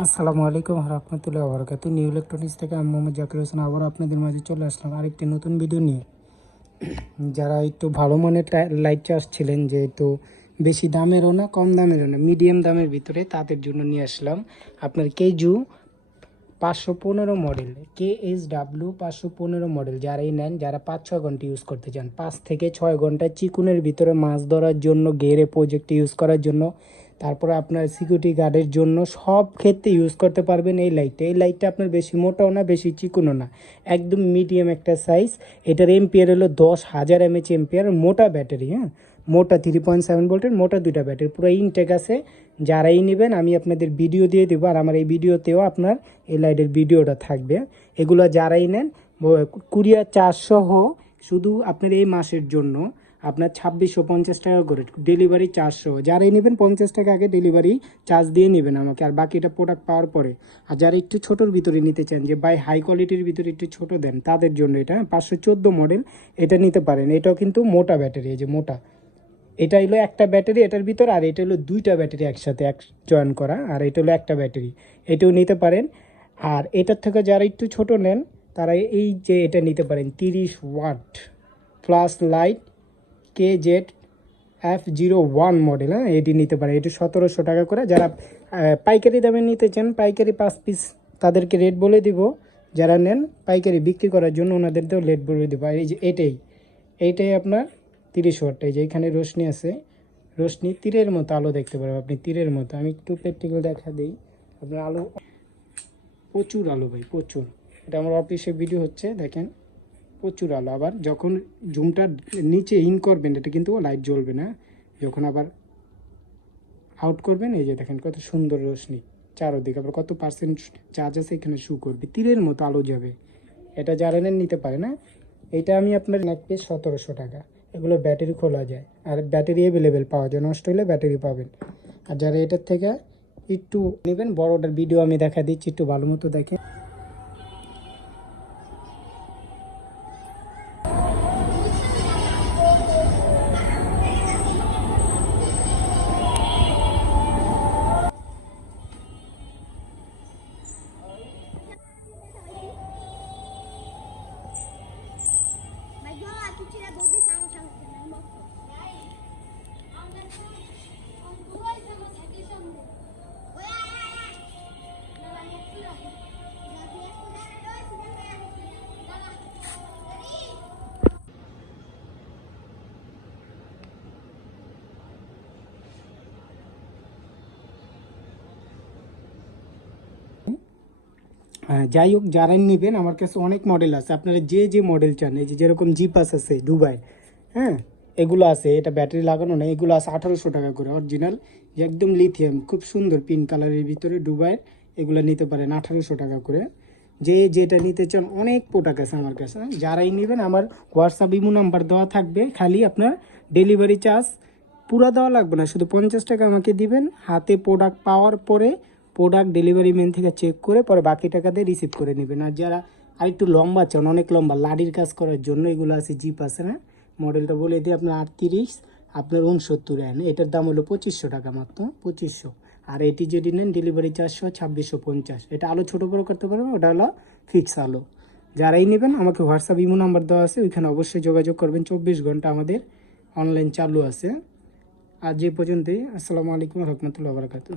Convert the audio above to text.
আসসালামু আলাইকুম রহমতুল্লাহ বরকাত। নিউ ইলেকট্রনিক্স থেকে আমি মোহাম্মদ জাকির হোসেন আবার আপনাদের মাঝে চলে আসলাম আরেকটি নতুন ভিডিও নিয়ে। যারা একটু ভালো মানের লাইট চাচ্ছিলেন, যেহেতু বেশি দামেরও না কম দামেরও না মিডিয়াম দামের ভিতরে, তাদের জন্য নিয়ে আসলাম আপনার কেজু 515 মডেল, KSW 515 মডেল। যারাই নেন, যারা 5-6 ঘন্টা ইউজ করতে চান, 5 থেকে 6 ঘন্টা চিকুনের ভিতরে মাছ ধরার জন্য, গেরে প্রজেক্টে ইউজ করার জন্য, তারপরে আপনার সিকিউরিটি গার্ডের জন্য, সব ক্ষেত্রে ইউজ করতে পারবেন এই লাইটটা। এই লাইটটা আপনার বেশি মোটাও না বেশি চিকুনও না, একদম মিডিয়াম একটা সাইজ। এটার এম্পিয়ার হলো 10,000 mAh এম্পিয়ার, মোটা ব্যাটারি। হ্যাঁ, মোটা 3.7 ভোল্টের মোটা দুইটা ব্যাটারি, পুরো ইনটেক আছে। যারাই নেবেন আমি আপনাদের ভিডিও দিয়ে দেবো, আর আমার এই ভিডিওতেও আপনার এই লাইটের ভিডিওটা থাকবে। এগুলো যারাই নেন, কুরিয়ার চার্জ সহ শুধু আপনার এই মাসের জন্য আপনার 2650 টাকা করে ডেলিভারি চার্জ সহ। যারাই নেবেন 50 টাকা আগে ডেলিভারি চার্জ দিয়ে নেবেন আমাকে, আর বাকিটা প্রোডাক্ট পাওয়ার পরে। আর যারা একটু ছোটোর ভিতরে নিতে চান, যে বাই হাই কোয়ালিটির ভিতরে একটু ছোট দেন, তাদের জন্য এটা 514 মডেল, এটা নিতে পারেন। এটাও কিন্তু মোটা ব্যাটারি, এই যে মোটা, এটা হলো একটা ব্যাটারি এটার ভিতর, আর এটা হলো দুইটা ব্যাটারি একসাথে জয়েন করা, আর এটা হলো একটা ব্যাটারি, এটাও নিতে পারেন। আর এটার থেকে যারা একটু ছোট নেন, তারা এই যে এটা নিতে পারেন 30 watt flash light KZF01 model. হ্যাঁ, এটি নিতে পারে, এটি 1700 টাকা করে। যারা পাইকারি দামে নিতে চান, পাইকারি 5 পিস, তাদেরকে রেট বলে দিব। যারা নেন পাইকারি বিক্রি করার জন্য, ওনাদেরকেও রেট বলে দেবো। আর এই যে এইটাই আপনার 30 ওয়াট। এই যে এখানে রোশনি আছে, রোশনি তীরের মতো আলো দেখতে পারবেন আপনি, তীরের মতো। আমি একটু প্র্যাকটিক্যাল দেখা দিই আপনার। আলো প্রচুর আলো ভাই, প্রচুর। এটা আমার অফিসে ভিডিও হচ্ছে, দেখেন প্রচুর আলো। আবার যখন জুমটা নিচে ইন করবেন, এটা কিন্তু লাইট জ্বলবে না। যখন আবার আউট করবেন, এই যে দেখেন কত সুন্দর রোশনি চারোদিকে, আবার কত পার্সেন্ট চার্জ আছে এখানে শু করবে, তীরের মতো আলো যাবে। এটা যারা নেন নিতে পারে না। এটা আমি আপনার এক পিস 1700 টাকা। এগুলো ব্যাটারি খোলা যায়, আর ব্যাটারি অ্যাভেলেবেল পাওয়া যায়, নষ্ট হলে ব্যাটারি পাবেন। আর যারা এটার থেকে একটু নেবেন, বড়টার ভিডিও আমি দেখা দিচ্ছি, একটু ভালো মতো দেখেন। Mas vamos lá, que tira a bolsa e fala, chama você, né, irmão? যাই হোক, যারা নেবেন, আমার কাছে অনেক মডেল আছে, আপনারা যে যে মডেল চান। এই যে যেরকম জিপাস আছে দুবাই, হ্যাঁ এগুলো আছে, এটা ব্যাটারি লাগানো না, এগুলো আছে 1800 টাকা করে অরিজিনাল, যে একদম লিথিয়াম, খুব সুন্দর পিঙ্ক কালারের ভিতরে দুবাইয়ের। এগুলো নিতে পারেন 1800 টাকা করে। যে যেটা নিতে চান, অনেক প্রোডাক্ট আছে আমার কাছে। যারাই নেবেন, আমার হোয়াটসঅ্যাপ ইমো নাম্বার দেওয়া থাকবে। খালি আপনার ডেলিভারি চার্জ পুরো দেওয়া লাগবে না, শুধু 50 টাকা আমাকে দিবেন। হাতে প্রোডাক্ট পাওয়ার পরে প্রোডাক্ট ডেলিভারি ম্যান থেকে চেক করে পরে বাকি টাকা দিয়ে রিসিভ করে নেবেন। আর যারা আর একটু লম্বা চান, অনেক লম্বা লাডির কাজ করার জন্য, এগুলো আছে জিপ আছে না, মডেলটা বলে দিই আপনার 38, আপনার 69 এন। এটার দাম হলো 2500 টাকা, মাত্র 2500। আর এটি যদি নেন ডেলিভারি চার্জ 2650। এটা আলো ছোটো বড়ো করতে পারবেন, ওটা হলো ফিক্স আলো। যারাই নেবেন, আমাকে হোয়াটসঅ্যাপ ইমো নাম্বার দেওয়া আছে, ওইখানে অবশ্যই যোগাযোগ করবেন। 24 ঘন্টা আমাদের অনলাইন চালু আছে। আজ যে পর্যন্তই। আসসালামু আলাইকুম রহমতুল্লাহ বরকাতুহ।